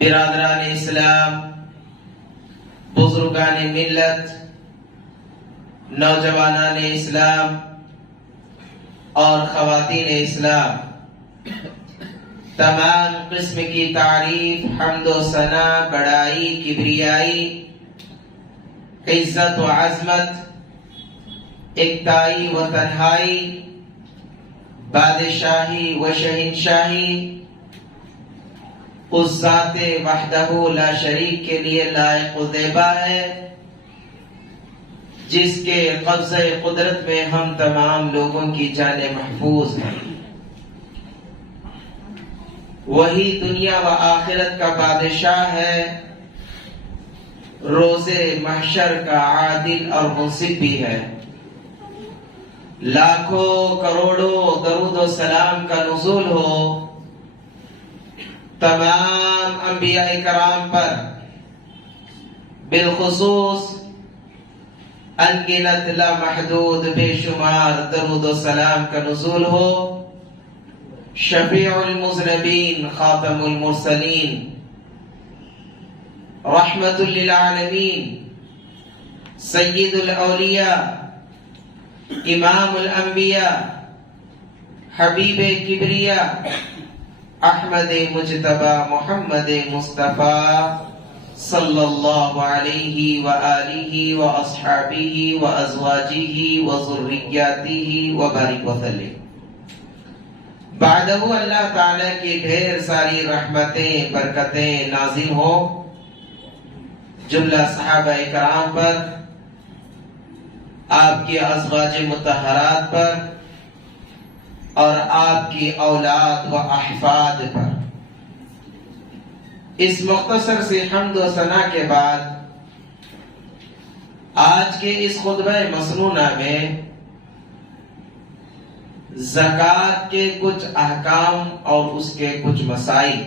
برادران اسلام، بزرگان ملت، نوجوانان اسلام اور خواتین اسلام، تمام قسم کی تعریف، حمد و ثنا، بڑائی، کبریائی، عزت و عظمت، اکتائی و تنہائی، بادشاہی و شہنشاہی اس ذات وحدہ لا شریک کے لیے لائق و زیبا ہے، جس کے قبضہ قدرت میں ہم تمام لوگوں کی جانیں محفوظ ہیں۔ وہی دنیا و آخرت کا بادشاہ ہے، روز محشر کا عادل اور منصف بھی ہے۔ لاکھوں کروڑوں درود و سلام کا نزول ہو تمام انبیاء کرام پر، بالخصوص انگنت لامحدود بے شمار درود و سلام کا نزول ہو شفیع المذنبین، خاتم المرسلین، رحمت للعالمین، سید الاولیاء، امام الانبیاء، حبیب کبریا، احمد مجتبی محمد مصطفیٰ صلی اللہ علیہ وآلہ واصحابہ وازواجہ وذریاتہ وبارک وسلم۔ بعدہ اللہ تعالیٰ کی ڈھیر ساری رحمتیں، برکتیں نازل ہوں جملہ صحابہ کرام پر، آپ کی ازواج مطہرات پر اور آپ کی اولاد و احفاد پر۔ اس مختصر سے حمد و ثنا کے بعد آج کے اس خطبہ مسنونہ میں زکوٰۃ کے کچھ احکام اور اس کے کچھ مسائل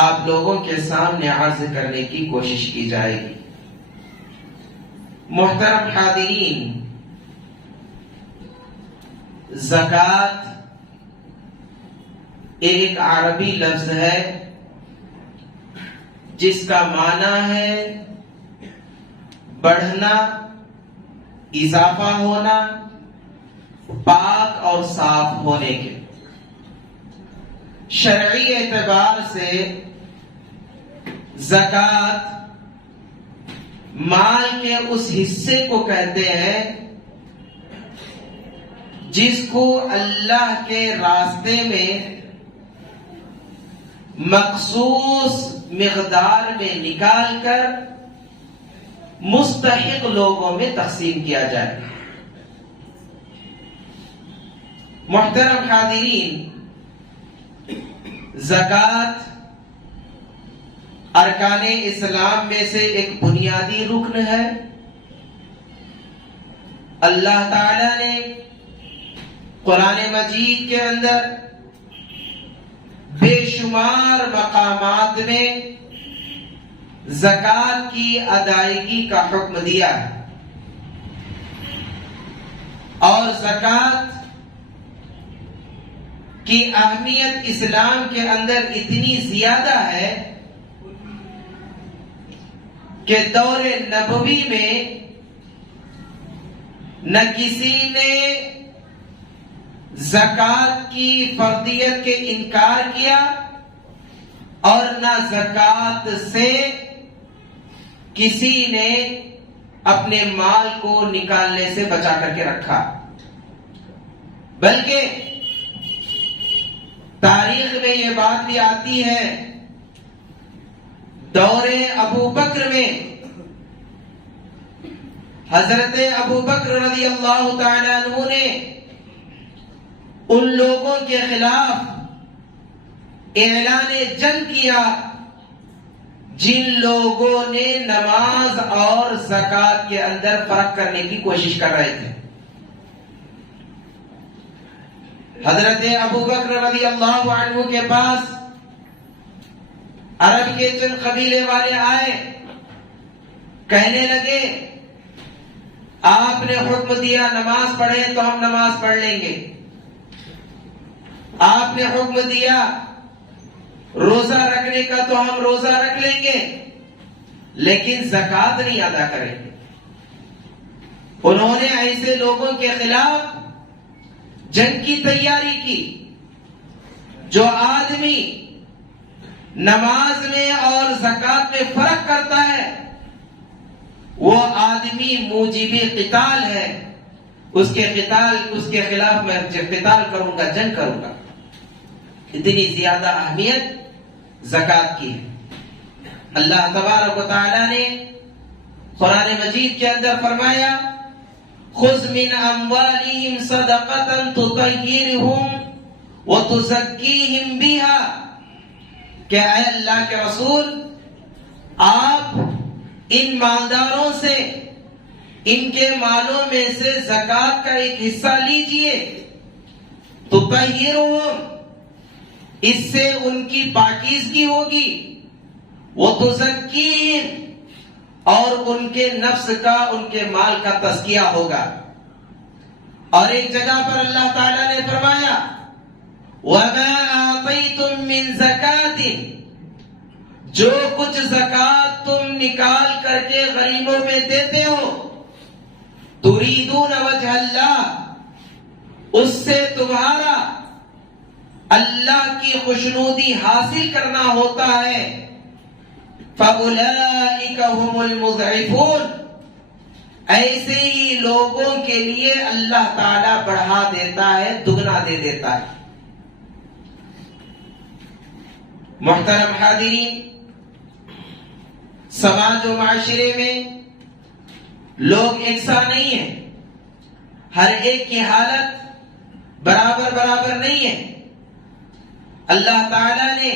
آپ لوگوں کے سامنے عرض کرنے کی کوشش کی جائے گی۔ محترم حاضرین، زکوٰۃ ایک عربی لفظ ہے جس کا معنی ہے بڑھنا، اضافہ ہونا، پاک اور صاف ہونے کے۔ شرعی اعتبار سے زکوٰۃ مال کے اس حصے کو کہتے ہیں جس کو اللہ کے راستے میں مخصوص مقدار میں نکال کر مستحق لوگوں میں تقسیم کیا جائے۔ محترم حاضرین، زکوٰۃ ارکان اسلام میں سے ایک بنیادی رکن ہے۔ اللہ تعالی نے قرآن مجید کے اندر بے شمار مقامات میں زکوٰۃ کی ادائیگی کا حکم دیا ہے، اور زکوٰۃ کی اہمیت اسلام کے اندر اتنی زیادہ ہے کہ دور نبوی میں نہ کسی نے زکوٰۃ کی فرضیت کے انکار کیا اور نہ زکوٰۃ سے کسی نے اپنے مال کو نکالنے سے بچا کر کے رکھا، بلکہ تاریخ میں یہ بات بھی آتی ہے، دور ابو بکر میں حضرت ابو بکر رضی اللہ تعالی عنہ نے ان لوگوں کے خلاف اعلان جنگ کیا جن لوگوں نے نماز اور زکوٰۃ کے اندر فرق کرنے کی کوشش کر رہے تھے۔ حضرت ابو بکر رضی اللہ عنہ کے پاس عرب کے چند قبیلے والے آئے، کہنے لگے آپ نے حکم دیا نماز پڑھیں تو ہم نماز پڑھ لیں گے، آپ نے حکم دیا روزہ رکھیں رکھنے کا تو ہم روزہ رکھ لیں گے لیکن زکوٰۃ نہیں ادا کریں گے۔ انہوں نے ایسے لوگوں کے خلاف جنگ کی تیاری کی۔ جو آدمی نماز میں اور زکوٰۃ میں فرق کرتا ہے وہ آدمی موجب قتال ہے، اس کے خلاف میں قتال کروں گا، جنگ کروں گا۔ اتنی زیادہ اہمیت زکوٰۃ کی ہے۔ اللہ تبارک و تعالی نے قرآن مجید کے اندر فرمایا خذ من اموالہم صدقۃ تطہرہم وتزکیہم بہا، کہ اے اللہ کے رسول آپ ان مالداروں سے ان کے مالوں میں سے زکوٰۃ کا ایک حصہ لیجئے، تطہرہم، اس سے ان کی پاکیزگی ہوگی، وتزکیہم، اور ان کے نفس کا، ان کے مال کا تزکیہ ہوگا۔ اور ایک جگہ پر اللہ تعالیٰ نے فرمایا وَمَا آتَيْتُم مِّن زَكَاةٍ، جو کچھ زکوٰۃ تم نکال کر کے غریبوں میں دیتے ہو، تُرِيدُونَ وَجْهَ اللَّهِ، اس سے تمہارا اللہ کی خوشنودی حاصل کرنا ہوتا ہے، فَأُولَئِكَ هُمُ الْمُضْعِفُونَ، ایسے ہی لوگوں کے لیے اللہ تعالیٰ بڑھا دیتا ہے، دگنا دے دیتا ہے۔ محترم حاضرین، سماج و معاشرے میں لوگ یکساں نہیں ہیں، ہر ایک کی حالت برابر نہیں ہے۔ اللہ تعالیٰ نے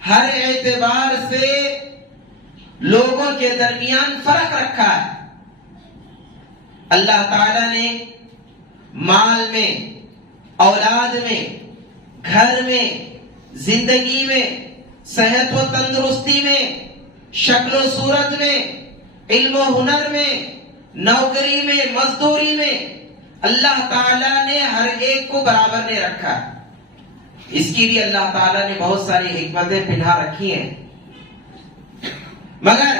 ہر اعتبار سے لوگوں کے درمیان فرق رکھا ہے۔ اللہ تعالیٰ نے مال میں، اولاد میں، گھر میں، زندگی میں، صحت و تندرستی میں، شکل و صورت میں، علم و ہنر میں، نوکری میں، مزدوری میں، اللہ تعالیٰ نے ہر ایک کو برابر نے رکھا۔ اس کی بھی اللہ تعالیٰ نے بہت ساری حکمتیں پنہا رکھی ہیں، مگر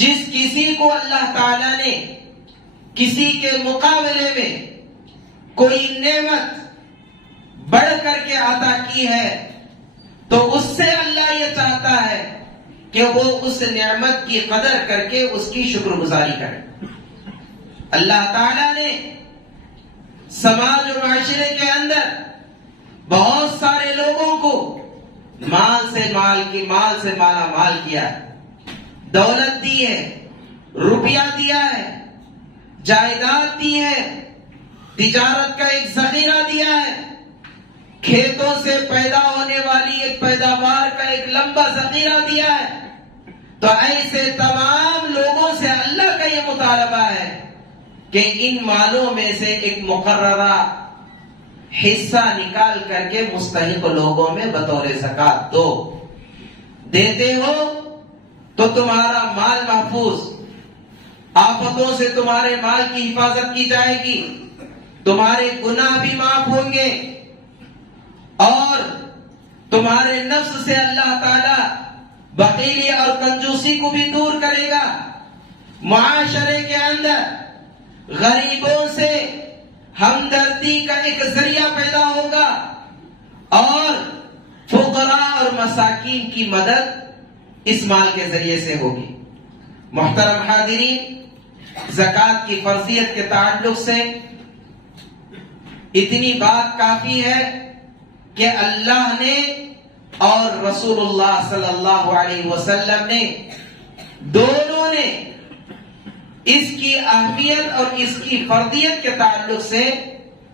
جس کسی کو اللہ تعالیٰ نے کسی کے مقابلے میں کوئی نعمت بڑھ کر کے عطا کی ہے تو اس سے اللہ یہ چاہتا ہے کہ وہ اس نعمت کی قدر کر کے اس کی شکر گزاری کرے۔ اللہ تعالیٰ نے سماج و معاشرے کے اندر بہت سارے لوگوں کو مال سے مالا مال کیا ہے، دولت دی ہے، روپیہ دیا ہے، جائیداد دی ہے، تجارت کا ایک ذخیرہ دیا ہے، کھیتوں سے پیدا ہونے والی ایک پیداوار کا ایک لمبا ذخیرہ دیا ہے۔ تو ایسے تمام لوگوں سے اللہ کا یہ مطالبہ ہے کہ ان مالوں میں سے ایک مقررہ حصہ نکال کر کے مستحق لوگوں میں بطور زکوٰۃ دو۔ دیتے ہو تو تمہارا مال محفوظ، آفتوں سے تمہارے مال کی حفاظت کی جائے گی، تمہارے گناہ بھی معاف ہوں گے، اور تمہارے نفس سے اللہ تعالی بخیلی اور کنجوسی کو بھی دور کرے گا۔ معاشرے کے اندر غریبوں سے ہمدردی کا ایک ذریعہ پیدا ہوگا، اور فقراء اور مساکین کی مدد اس مال کے ذریعے سے ہوگی۔ محترم حاضرین، زکوٰۃ کی فرضیت کے تعلق سے اتنی بات کافی ہے کہ اللہ نے اور رسول اللہ صلی اللہ علیہ وسلم نے دونوں نے اس کی اہمیت اور اس کی فرضیت کے تعلق سے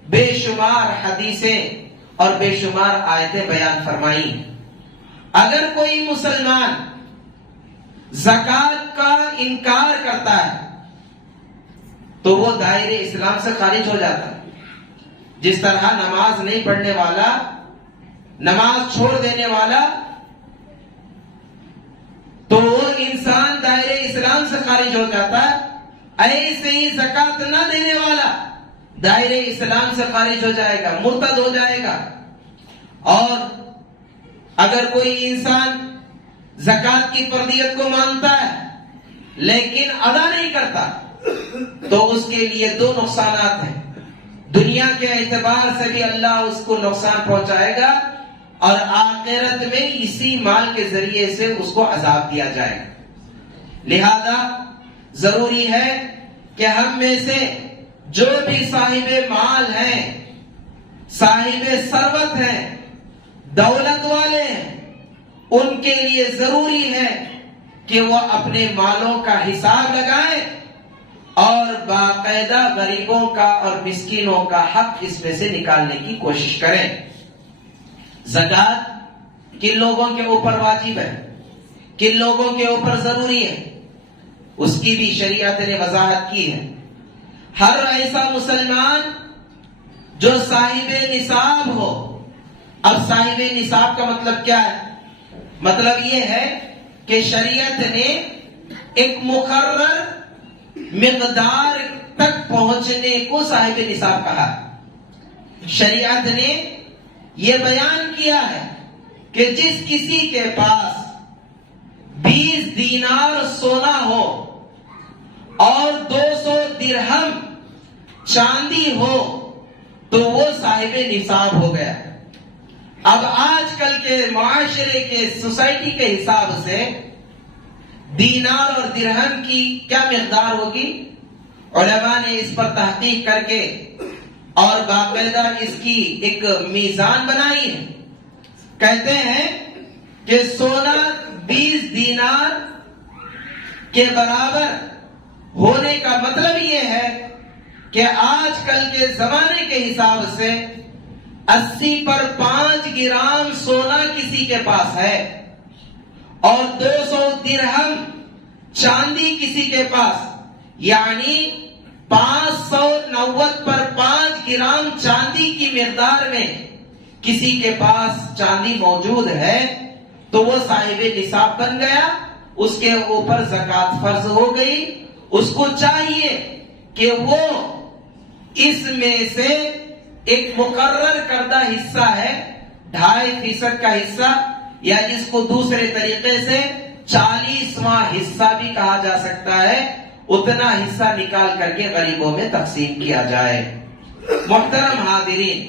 بے شمار حدیثیں اور بے شمار آیتیں بیان فرمائی۔ اگر کوئی مسلمان زکوٰۃ کا انکار کرتا ہے تو وہ دائرے اسلام سے خارج ہو جاتا ہے۔ جس طرح نماز نہیں پڑھنے والا، نماز چھوڑ دینے والا، تو وہ انسان دائرے اسلام سے خارج ہو جاتا ہے، ایسے ہی زکوٰۃ نہ دینے والا دائرے اسلام سے خارج ہو جائے گا، مرتد ہو جائے گا۔ اور اگر کوئی انسان زکات کی فرضیت کو مانتا ہے لیکن ادا نہیں کرتا تو اس کے لیے دو نقصانات ہیں. دنیا کے اعتبار سے بھی اللہ اس کو نقصان پہنچائے گا اور آخرت میں اسی مال کے ذریعے سے اس کو عذاب دیا جائے گا. لہذا ضروری ہے کہ ہم میں سے جو بھی صاحب مال ہیں، صاحب ثروت ہیں، دولت والے ہیں، ان کے لیے ضروری ہے کہ وہ اپنے مالوں کا حساب لگائیں اور باقاعدہ غریبوں کا اور مسکینوں کا حق اس میں سے نکالنے کی کوشش کریں. زکات کن لوگوں کے اوپر واجب ہے، کن لوگوں کے اوپر ضروری ہے، اس کی بھی شریعت نے وضاحت کی ہے. ہر ایسا مسلمان جو صاحب نصاب ہو. اب صاحب نصاب کا مطلب کیا ہے؟ مطلب یہ ہے کہ شریعت نے ایک مقرر مقدار تک پہنچنے کو صاحب نصاب کہا. شریعت نے یہ بیان کیا ہے کہ جس کسی کے پاس 20 دینار سونا ہو اور 200 درہم چاندی ہو تو وہ صاحب نصاب ہو گیا. اب آج کل کے معاشرے کے سوسائٹی کے حساب سے دینار اور درہم کی کیا مقدار ہوگی؟ علماء نے اس پر تحقیق کر کے اور باقاعدہ اس کی ایک میزان بنائی ہے. کہتے ہیں کہ سونا 20 دینار کے برابر ہونے کا مطلب یہ ہے کہ آج کل کے زمانے کے حساب سے 80 پر 5 گرام سونا کسی کے پاس ہے اور 200 درہم چاندی کسی کے پاس، یعنی 590 پر 5 گرام چاندی کی مقدار میں کسی کے پاس چاندی موجود ہے تو وہ صاحب نصاب بن گیا. اس کے اوپر زکات فرض ہو گئی. اس کو چاہیے کہ وہ اس میں سے ایک مقرر کردہ حصہ ہے 2.5% کا حصہ، یا جس کو دوسرے طریقے سے 40واں حصہ بھی کہا جا سکتا ہے، اتنا حصہ نکال کر کے غریبوں میں تقسیم کیا جائے. محترم حاضرین،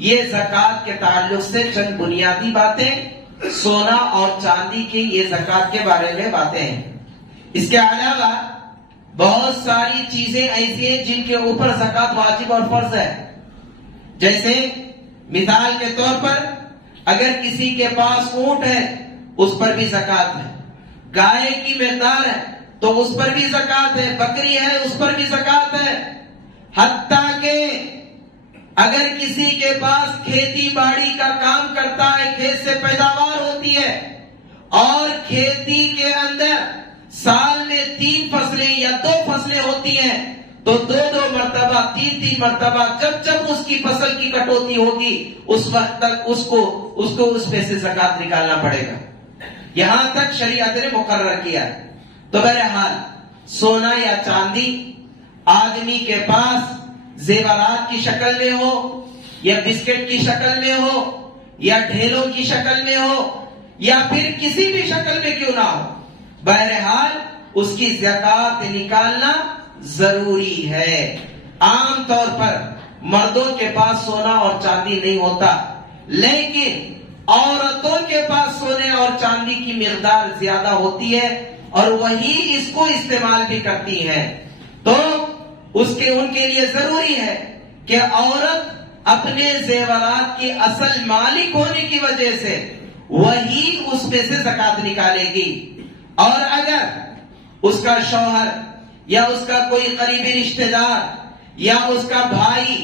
یہ زکات کے تعلق سے چند بنیادی باتیں، سونا اور چاندی کی یہ زکات کے بارے میں باتیں ہیں. اس کے علاوہ بہت ساری چیزیں ایسی ہیں جن کے اوپر زکات واجب اور فرض ہے. جیسے مثال کے طور پر اگر کسی کے پاس اونٹ ہے اس پر بھی زکات ہے، گائے کی مقدار ہے تو اس پر بھی زکات ہے، بکری ہے اس پر بھی زکات ہے. حتیٰ کہ اگر کسی کے پاس کھیتی باڑی کا کام کرتا ہے، کھیت سے پیداوار ہوتی ہے اور کھیتی کے اندر سال میں 3 فصلیں یا 2 فصلیں ہوتی ہیں تو 2 مرتبہ 3 مرتبہ جب اس کی فصل کی کٹوتی ہوگی اس وقت تک اس کو اس میں سے زکات نکالنا پڑے گا. یہاں تک شریعت نے مقرر کیا ہے. تو بہرحال سونا یا چاندی آدمی کے پاس زیورات کی شکل میں ہو یا بسکٹ کی شکل میں ہو یا ڈھیلوں کی شکل میں ہو یا پھر کسی بھی شکل میں کیوں نہ ہو، بہرحال اس کی زکات نکالنا ضروری ہے. عام طور پر مردوں کے پاس سونا اور چاندی نہیں ہوتا، لیکن عورتوں کے پاس سونے اور چاندی کی مقدار زیادہ ہوتی ہے اور وہی اس کو استعمال بھی کرتی ہیں. تو ان کے لیے ضروری ہے کہ عورت اپنے زیورات کی اصل مالک ہونے کی وجہ سے وہی اس میں سے زکات نکالے گی. اور اگر اس کا شوہر یا اس کا کوئی قریبی رشتہ دار یا اس کا بھائی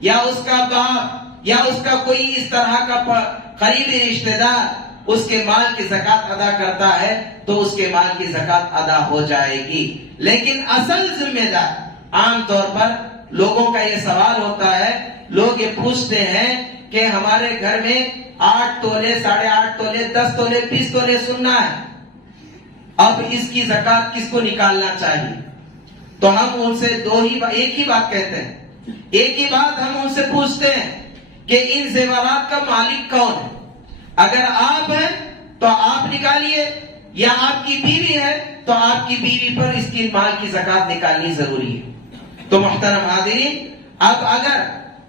یا اس کا باپ یا اس کا کوئی اس طرح کا قریبی رشتہ دار اس کے مال کی زکات ادا کرتا ہے تو اس کے مال کی زکات ادا ہو جائے گی. لیکن اصل ذمہ دار، عام طور پر لوگوں کا یہ سوال ہوتا ہے، لوگ یہ پوچھتے ہیں کہ ہمارے گھر میں 8 تولے 8.5 تولے 10 تولے 20 تولے سننا ہے، اب اس کی زکات کس کو نکالنا چاہیے؟ تو ہم ان سے ایک ہی بات کہتے ہیں، ایک ہی بات ہم ان سے پوچھتے ہیں کہ ان زیورات کا مالک کون ہے؟ اگر آپ ہیں تو آپ نکالیے، یا آپ کی بیوی ہے تو آپ کی بیوی پر اس کی مال کی زکات نکالنی ضروری ہے۔ تو محترم حاضرین، اب اگر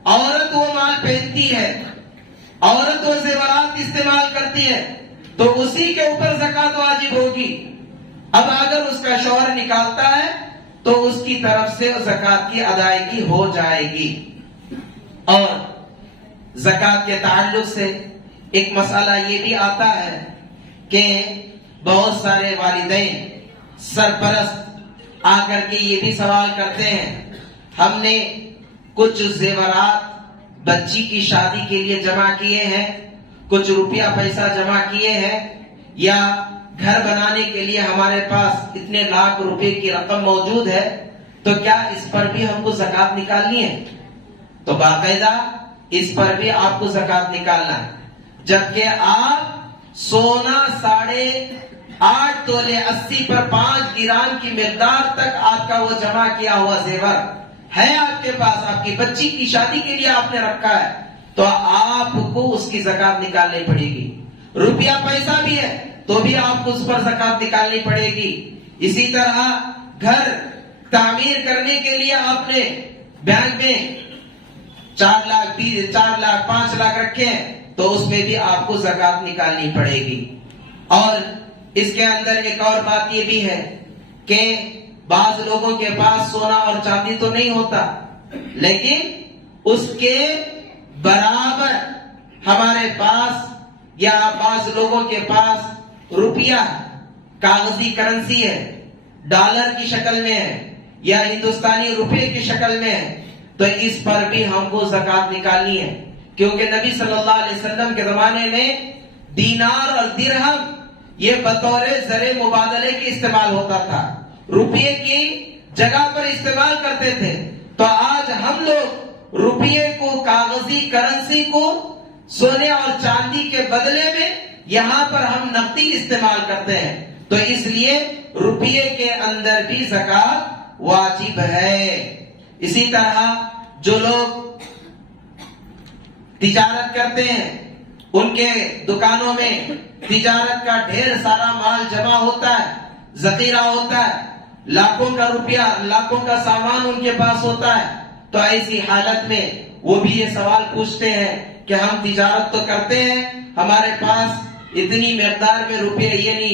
عورت وہ مال پہنتی ہے، عورت وہ زیورات استعمال کرتی ہے، تو اسی کے اوپر زکات واجب ہوگی۔ اب اگر اس کا شوہر نکالتا ہے تو اس کی طرف سے زکات کی ادائیگی ہو جائے گی۔ اور زکات کے تعلق سے ایک مسئلہ یہ بھی آتا ہے کہ بہت سارے والدین سرپرست آ کر کے یہ بھی سوال کرتے ہیں، ہم نے کچھ زیورات بچی کی شادی کے لیے جمع کیے ہیں، کچھ روپیہ پیسہ جمع کیے ہیں، یا گھر بنانے کے لیے ہمارے پاس اتنے لاکھ روپے کی رقم موجود ہے، تو کیا اس پر بھی ہم کو زکات نکالنی ہے؟ تو باقاعدہ اس پر بھی آپ کو زکات نکالنا ہے، جبکہ آپ سونا 8.5 تولے 80 پر 5 گرام کی مقدار تک آپ کا وہ جمع کیا ہوا زیور ہے آپ کے پاس، آپ کی بچی کی شادی کے لیے آپ نے رکھا ہے، تو آپ کو اس کی زکات نکالنی پڑے گی۔ روپیہ پیسہ بھی ہے تو بھی آپ کو اس پر زکات نکالنی پڑے گی۔ اسی طرح گھر تعمیر کرنے کے لیے آپ نے بینک میں 4 لاکھ 4 لاکھ 5 لاکھ رکھے ہیں، تو اس میں بھی آپ کو زکات نکالنی پڑے گی۔ اور اس کے اندر ایک اور بات یہ بھی ہے کہ بعض لوگوں کے پاس سونا اور چاندی تو نہیں ہوتا، لیکن اس کے برابر ہمارے پاس یا بعض لوگوں کے پاس روپیہ کاغذی کرنسی ہے، ڈالر کی شکل میں ہے یا ہندوستانی روپے کی شکل میں ہے، تو اس پر بھی ہم کو زکات نکالنی ہے، کیونکہ نبی صلی اللہ علیہ وسلم کے زمانے میں دینار اور درہم یہ بطور زر مبادلے کے استعمال ہوتا تھا، روپیے کی جگہ پر استعمال کرتے تھے۔ تو آج ہم لوگ روپیے کو، کاغذی کرنسی کو سونے اور چاندی کے بدلے میں یہاں پر ہم نقدی استعمال کرتے ہیں، تو اس لیے روپیے کے اندر بھی زکات واجب ہے۔ اسی طرح جو لوگ تجارت کرتے ہیں، ان کے دکانوں میں تجارت کا ڈھیر سارا مال جمع ہوتا ہے، ذخیرہ ہوتا ہے، لاکھوں کا روپیہ، لاکھوں کا سامان ان کے پاس ہوتا ہے، تو ایسی حالت میں وہ بھی یہ سوال پوچھتے ہیں کہ ہم تجارت تو کرتے ہیں، ہمارے پاس اتنی مقدار میں روپے یعنی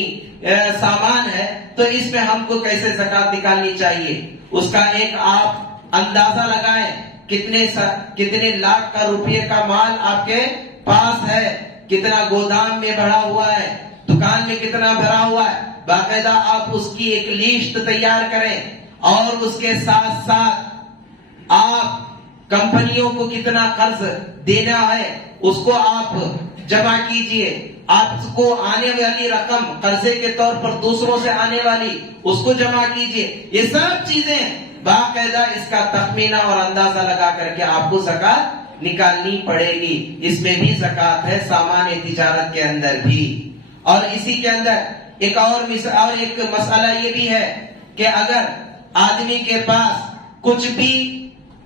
سامان ہے، تو اس میں ہم کو کیسے زکات نکالنی چاہیے؟ اس کا ایک آپ اندازہ لگائیں، کتنے لاکھ کا روپے کا مال آپ کے پاس ہے، کتنا گودام میں بھرا ہوا ہے، دکان میں کتنا بھرا ہوا ہے، باقاعدہ آپ اس کی ایک لسٹ تیار کریں، اور اس کے ساتھ ساتھ آپ کمپنیوں کو کتنا قرض دینا ہے اس کو آپ جمع کیجئے، آپ کو آنے والی رقم قرضے کے طور پر دوسروں سے آنے والی اس کو جمع کیجئے۔ یہ سب چیزیں باقاعدہ اس کا تخمینہ اور اندازہ لگا کر کے آپ کو زکات نکالنی پڑے گی۔ اس میں بھی زکات ہے، سامان تجارت کے اندر بھی۔ اور اسی کے اندر ایک مسئلہ یہ بھی ہے کہ اگر آدمی کے پاس کچھ بھی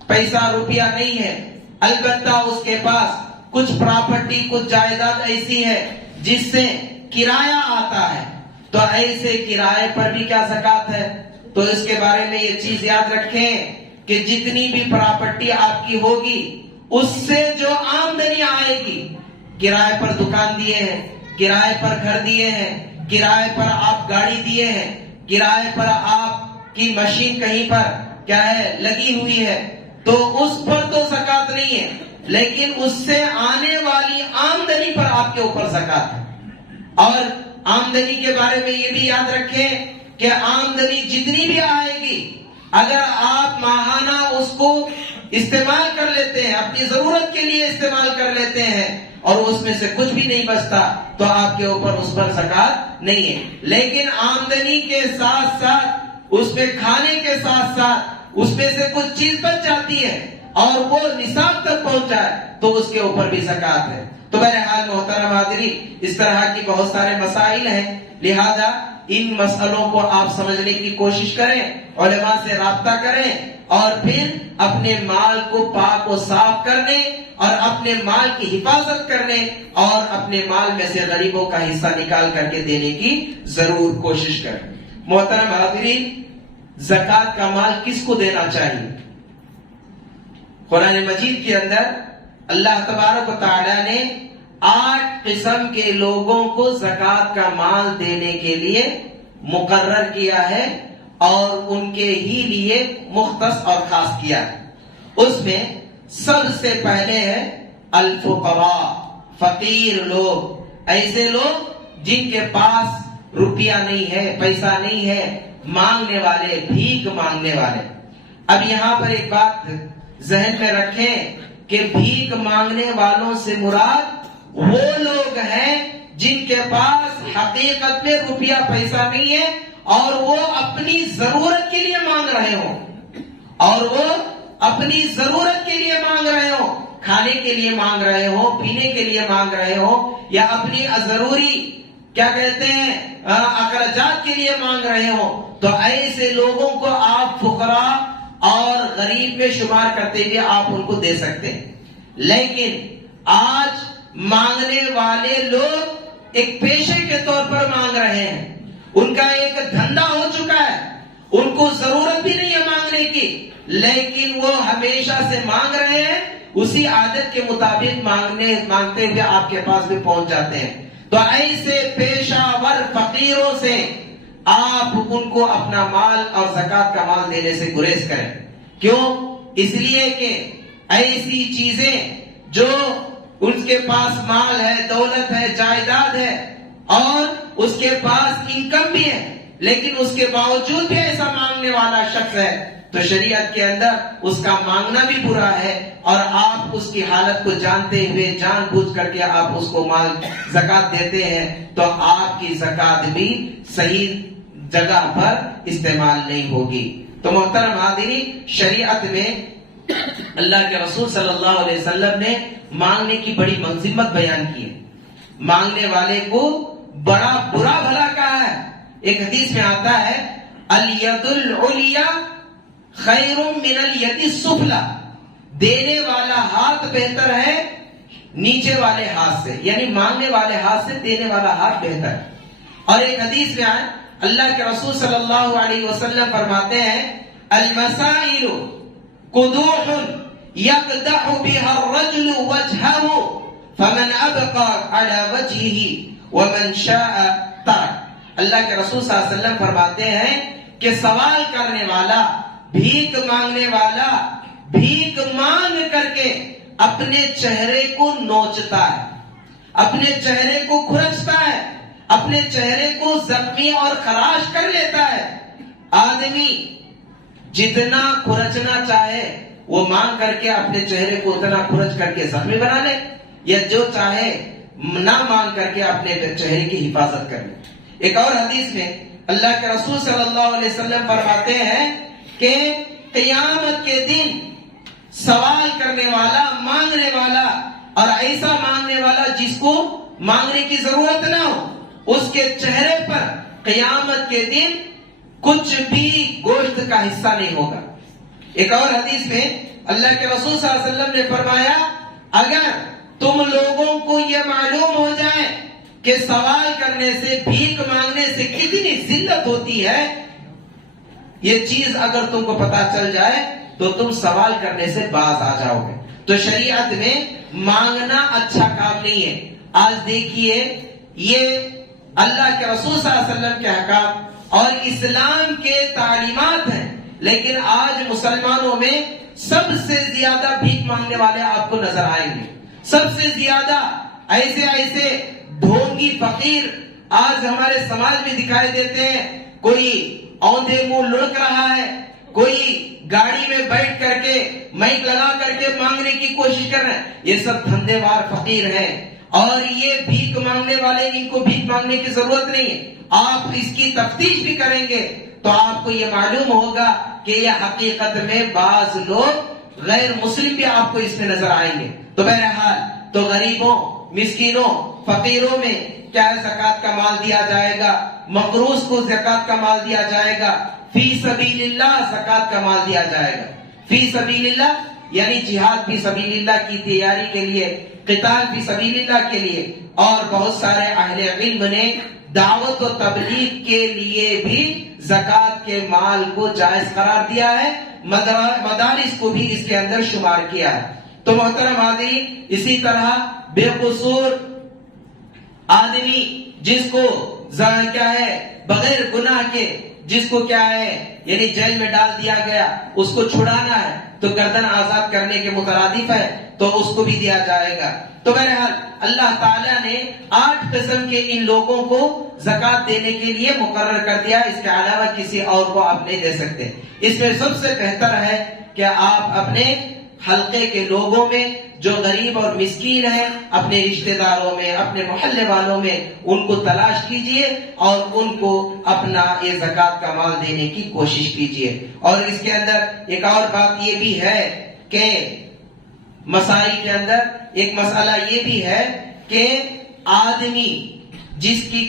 پیسہ روپیہ نہیں ہے، البتہ اس کے پاس کچھ پراپرٹی، کچھ جائیداد ایسی ہے جس سے کرایہ آتا ہے، تو ایسے کرائے پر بھی کیا زکات ہے؟ تو اس کے بارے میں یہ چیز یاد رکھیں کہ جتنی بھی پراپرٹی آپ کی ہوگی اس سے جو آمدنی آئے گی، کرائے پر دکان دیے ہیں، کرائے پر گھر دیے ہیں، کرائے پر آپ گاڑی دیے ہیں، کرائے پر آپ کی مشین کہیں پر کیا ہے لگی ہوئی ہے، تو اس پر تو زکات نہیں ہے، لیکن اس سے آنے والی آمدنی پر آپ کے اوپر زکات ہے۔ اور آمدنی کے بارے میں یہ بھی یاد رکھیں کہ آمدنی جتنی بھی آئے گی، اگر آپ ماہانہ اس کو استعمال کر لیتے ہیں، اپنی ضرورت کے لیے استعمال کر لیتے ہیں، اور اس میں سے کچھ بھی نہیں بچتا، تو آپ کے اوپر اس پر زکات نہیں ہے۔ لیکن آمدنی کے ساتھ ساتھ اس میں کھانے کے ساتھ ساتھ اس میں سے کچھ چیز بچ جاتی ہے اور وہ نصاب تک پہنچ جائے تو اس کے اوپر بھی زکات ہے۔ تو بہرحال محترم حاضرین، اس طرح کی بہت سارے مسائل ہیں، لہذا ان مسئلوں کو آپ سمجھنے کی کوشش کریں، علماء سے رابطہ کریں، اور پھر اپنے مال کو پاک و صاف کرنے اور اپنے مال کی حفاظت کرنے اور اپنے مال میں سے غریبوں کا حصہ نکال کر کے دینے کی ضرور کوشش کریں۔ محترم حاضرین، زکوٰۃ کا مال کس کو دینا چاہیے؟ قرآن مجید کے اندر اللہ تبارک و تعالی نے 8 قسم کے لوگوں کو زکوٰۃ کا مال دینے کے لیے مقرر کیا ہے اور ان کے ہی لیے مختص اور خاص کیا ہے۔ اس میں سب سے پہلے ہے الفقراء، فقیر لوگ، ایسے لوگ جن کے پاس روپیہ نہیں ہے، پیسہ نہیں ہے، مانگنے والے، بھیک مانگنے والے۔ اب یہاں پر ایک بات ذہن میں رکھیں کہ بھیک مانگنے والوں سے مراد وہ لوگ ہیں جن کے پاس حقیقت میں روپیہ پیسہ نہیں ہے اور وہ اپنی ضرورت کے لیے مانگ رہے ہوں، اور وہ اپنی ضرورت کے لیے مانگ رہے ہوں، کھانے کے لیے مانگ رہے ہوں، پینے کے لیے مانگ رہے ہوں، یا اپنی ضروری کیا کہتے ہیں اخراجات کے لیے مانگ رہے ہوں، تو ایسے لوگوں کو آپ فقراء اور غریب میں شمار کرتے ہوئے آپ ان کو دے سکتے ہیں۔ لیکن آج مانگنے والے لوگ ایک پیشے کے طور پر مانگ رہے ہیں، ان کا ایک دھندا ہو چکا ہے، ان کو ضرورت بھی نہیں ہے مانگنے کی، لیکن وہ ہمیشہ سے مانگ رہے ہیں، اسی عادت کے مطابق مانگتے ہوئے آپ کے پاس بھی پہنچ جاتے ہیں۔ تو ایسے پیشہ ور فقیروں سے آپ ان کو اپنا مال اور زکوٰۃ کا مال دینے سے گریز کریں۔ کیوں؟ اس لیے کہ ایسی چیزیں جو اس کے پاس مال ہے، دولت ہے، جائیداد ہے، اور اس کے پاس انکم بھی ہے، لیکن اس کے باوجود بھی ایسا مانگنے والا شخص ہے، تو شریعت کے اندر اس کا مانگنا بھی برا ہے، اور آپ اس کی حالت کو جانتے ہوئے جان بوجھ کر کے آپ اس کو مال زکوٰۃ دیتے ہیں، تو آپ کی زکوٰۃ بھی صحیح جگہ پر استعمال نہیں ہوگی۔ تو محترم حاضرین، شریعت میں اللہ کے رسول صلی اللہ علیہ وسلم نے مانگنے کی بڑی منظمت بیان کی ہے، مانگنے والے کو بڑا برا بھلا کہا ہے۔ ایک حدیث میں آتا ہے الید العلیا خیر من الید السفلی، دینے والا ہاتھ بہتر ہے نیچے والے ہاتھ سے، یعنی مانگنے والے ہاتھ سے دینے والا ہاتھ بہتر ہے۔ اور ایک حدیث میں آئے اللہ کے رسول صلی اللہ علیہ وسلم فرماتے ہیں المسائل قدوح يقدح بها الرجل وجهه فمن ابقى على وجهه ومن شاء ترك۔ اللہ کے رسول صلی اللہ علیہ وسلم فرماتے ہیں کہ سوال کرنے والا، بھیک مانگنے والا، بھیک مانگ کر کے اپنے چہرے کو نوچتا ہے، اپنے چہرے کو کھرچتا ہے، اپنے چہرے کو زخمی اور خراش کر لیتا ہے۔ آدمی جتنا کھرچنا چاہے وہ مانگ کر کے اپنے چہرے کو اتنا کھرچ کر کے زخمی بنا لے، یا جو چاہے نہ مانگ کر کے اپنے چہرے کی حفاظت کر لے۔ ایک اور حدیث میں اللہ کے رسول صلی اللہ علیہ وسلم فرماتے ہیں کہ قیامت کے دن سوال کرنے والا، مانگنے والا، اور ایسا مانگنے والا جس کو مانگنے کی ضرورت نہ ہو، اس کے چہرے پر قیامت کے دن کچھ بھی گوشت کا حصہ نہیں ہوگا۔ ایک اور حدیث میں اللہ کے رسول صلی اللہ علیہ وسلم نے فرمایا اگر تم لوگوں کو یہ معلوم ہو جائے کہ سوال کرنے سے، بھیک مانگنے سے کتنی ذلت ہوتی ہے، یہ چیز اگر تم کو پتا چل جائے تو تم سوال کرنے سے باز آ جاؤ گے۔ تو شریعت میں مانگنا اچھا کام نہیں ہے۔ آج دیکھیے یہ اللہ کے رسول صلی اللہ علیہ وسلم کے احکام اور اسلام کے تعلیمات ہیں، لیکن آج مسلمانوں میں سب سے زیادہ بھیک مانگنے والے آپ کو نظر آئیں گے، سب سے زیادہ ایسے ڈھونگی فقیر آج ہمارے سماج میں دکھائی دیتے ہیں۔ کوئی اوندھے منہ لڑک رہا ہے، کوئی گاڑی میں بیٹھ کر کے مائک لگا کر کے مانگنے کی کوشش کر رہے ہیں، یہ سب دھندے وار فقیر ہیں، اور یہ بھیک مانگنے والے، ان کو بھیک مانگنے کی ضرورت نہیں ہے۔ آپ اس کی تفتیش بھی کریں گے تو آپ کو یہ معلوم ہوگا کہ یہ حقیقت میں بعض لوگ غیر مسلم بھی آپ کو اس میں نظر آئیں گے۔ تو بہرحال تو غریبوں، مسکینوں، فقیروں میں کیا ہے زکات کا مال دیا جائے گا، مقروض کو زکات کا مال دیا جائے گا، فی سبیل اللہ زکات کا مال دیا جائے گا۔ فی سبیل اللہ یعنی جہاد فی سبیل اللہ کی تیاری کے لیے، قتال فی سبیل اللہ کے لیے، اور بہت سارے اہل علم نے دعوت و تبلیغ کے لیے بھی زکات کے مال کو جائز قرار دیا ہے، مدارس کو بھی اس کے اندر شمار کیا ہے۔ تو محترم حاضرین، اسی طرح بے قصور آدمی جس کو کیا ہے بغیر گناہ کے، جس کو کیا ہے یعنی جیل میں ڈال دیا گیا، اس کو چھڑانا ہے تو گردن آزاد کرنے کے مترادف ہے، تو اس کو بھی دیا جائے گا۔ تو بہرحال اللہ تعالیٰ نے 8 قسم کے ان لوگوں کو زکات دینے کے لیے مقرر کر دیا، اس کے علاوہ کسی اور کو آپ نہیں دے سکتے۔ اس میں سب سے بہتر ہے کہ آپ اپنے حلقے کے لوگوں میں جو غریب اور مسکین ہیں، اپنے رشتہ داروں میں، اپنے محلے والوں میں ان کو تلاش کیجئے اور ان کو اپنا یہ زکات کا مال دینے کی کوشش کیجئے۔ اور اس کے اندر ایک اور بات یہ بھی ہے کہ مسائل کے اندر ایک مسئلہ یہ بھی ہے کہ آدمی جس کی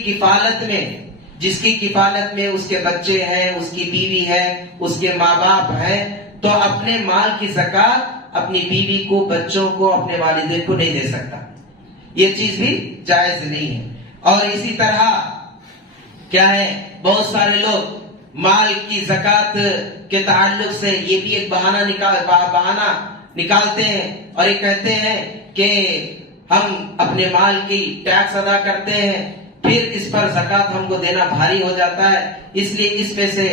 کفالت میں اس کے بچے ہیں، اس کی بیوی ہے، اس کے ماں باپ ہیں، تو اپنے مال کی زکات اپنی بیوی کو، بچوں کو، اپنے والدین کو نہیں دے سکتا، یہ چیز بھی جائز نہیں ہے۔ اور اسی طرح کیا ہے بہت سارے لوگ مال کی زکات کے تعلق سے یہ بھی ایک بہانہ نکالتے ہیں اور یہ کہتے ہیں کہ ہم اپنے مال کی ٹیکس ادا کرتے ہیں، پھر اس پر زکات ہم کو دینا بھاری ہو جاتا ہے، اس لیے اس میں سے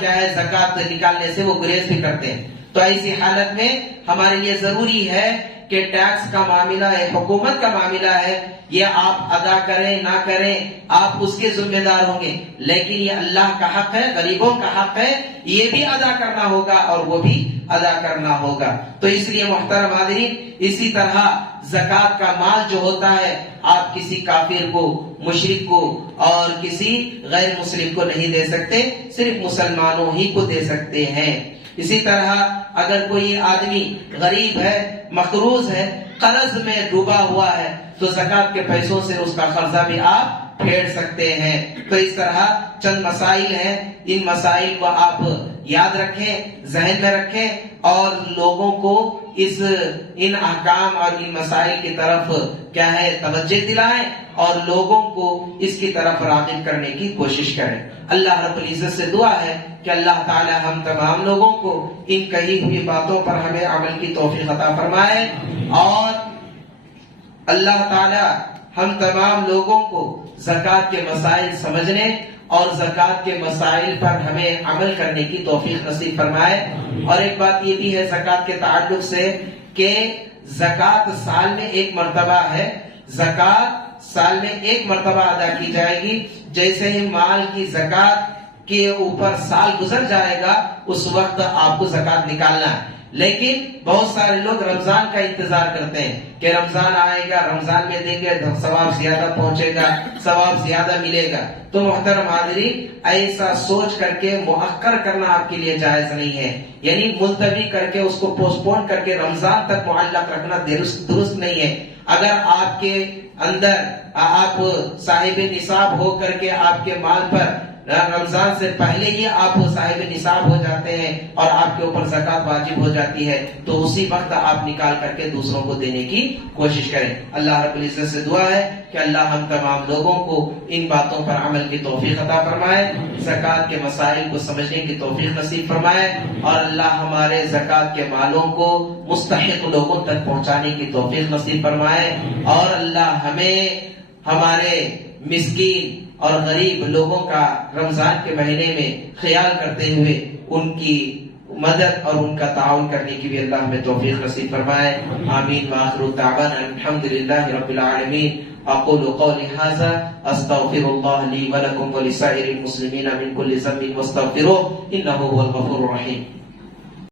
کیا ہے زکات نکالنے سے وہ گریز بھی کرتے ہیں۔ تو ایسی حالت میں ہمارے لیے ضروری ہے کہ ٹیکس کا معاملہ ہے، حکومت کا معاملہ ہے، یہ آپ ادا کریں نہ کریں آپ اس کے ذمہ دار ہوں گے، لیکن یہ اللہ کا حق ہے، غریبوں کا حق ہے، یہ بھی ادا کرنا ہوگا اور وہ بھی ادا کرنا ہوگا۔ تو اس لیے محترم حاضرین، اسی طرح زکات کا مال جو ہوتا ہے آپ کسی کافر کو، مشرک کو اور کسی غیر مسلم کو نہیں دے سکتے، صرف مسلمانوں ہی کو دے سکتے ہیں۔ اسی طرح اگر کوئی آدمی غریب ہے، مقروض ہے، قرض میں ڈوبا ہوا ہے، تو زکات کے پیسوں سے اس کا قرضہ بھی آپ پھیر سکتے ہیں۔ تو اس طرح چند مسائل ہیں، ان مسائل کو آپ یاد رکھیں، ذہن میں رکھیں اور لوگوں کو ان احکام اور ان مسائل کی طرف کیا ہے توجہ دلائیں اور لوگوں کو اس کی طرف راغب کرنے کی کوشش کریں۔ اللہ رب العزت سے دعا ہے کہ اللہ تعالی ہم تمام لوگوں کو ان کہی ہوئی باتوں پر ہمیں عمل کی توفیق عطا فرمائے، اور اللہ تعالی ہم تمام لوگوں کو زکات کے مسائل سمجھنے اور زکات کے مسائل پر ہمیں عمل کرنے کی توفیق نصیب فرمائے۔ اور ایک بات یہ بھی ہے زکات کے تعلق سے کہ زکات سال میں ایک مرتبہ ہے، زکات سال میں ایک مرتبہ ادا کی جائے گی۔ جیسے ہی مال کی زکات کے اوپر سال گزر جائے گا اس وقت آپ کو زکات نکالنا ہے۔ لیکن بہت سارے لوگ رمضان کا انتظار کرتے ہیں کہ رمضان آئے گا، رمضان میں دیں گے ثواب زیادہ پہنچے گا، ثواب زیادہ ملے گا۔ تو محترم حاضرین، ایسا سوچ کر کے مؤخر کرنا آپ کے لیے جائز نہیں ہے، یعنی ملتوی کر کے اس کو پوسٹ پون کر کے رمضان تک معلق رکھنا درست نہیں ہے۔ اگر آپ کے اندر آپ صاحب نصاب ہو کر کے آپ کے مال پر رمضان سے پہلے ہی آپ صاحب نصاب ہو جاتے ہیں اور آپ کے اوپر زکات واجب ہو جاتی ہے، تو اسی وقت آپ نکال کر کے دوسروں کو دینے کی کوشش کریں۔ اللہ رب العزت سے دعا ہے کہ اللہ ہم تمام لوگوں کو ان باتوں پر عمل کی توفیق عطا فرمائے، زکات کے مسائل کو سمجھنے کی توفیق نصیب فرمائے، اور اللہ ہمارے زکات کے مالوں کو مستحق لوگوں تک پہنچانے کی توفیق نصیب فرمائے، اور اللہ ہمیں ہمارے مسکین اور غریب لوگوں کا رمضان کے مہینے میں خیال کرتے ہوئے ان کی مدد اور ان کا تعاون کرنے کی بھی اللہ ہمیں توفیق نصیب فرمائے۔ آمین وآخر دعوانا الحمدللہ رب العالمین۔ اقول قولی ھذا استغفر اللہ لی ولکم ولسائر المسلمین من کل ذنب واستغفروہ انہ هو الغفور الرحیم۔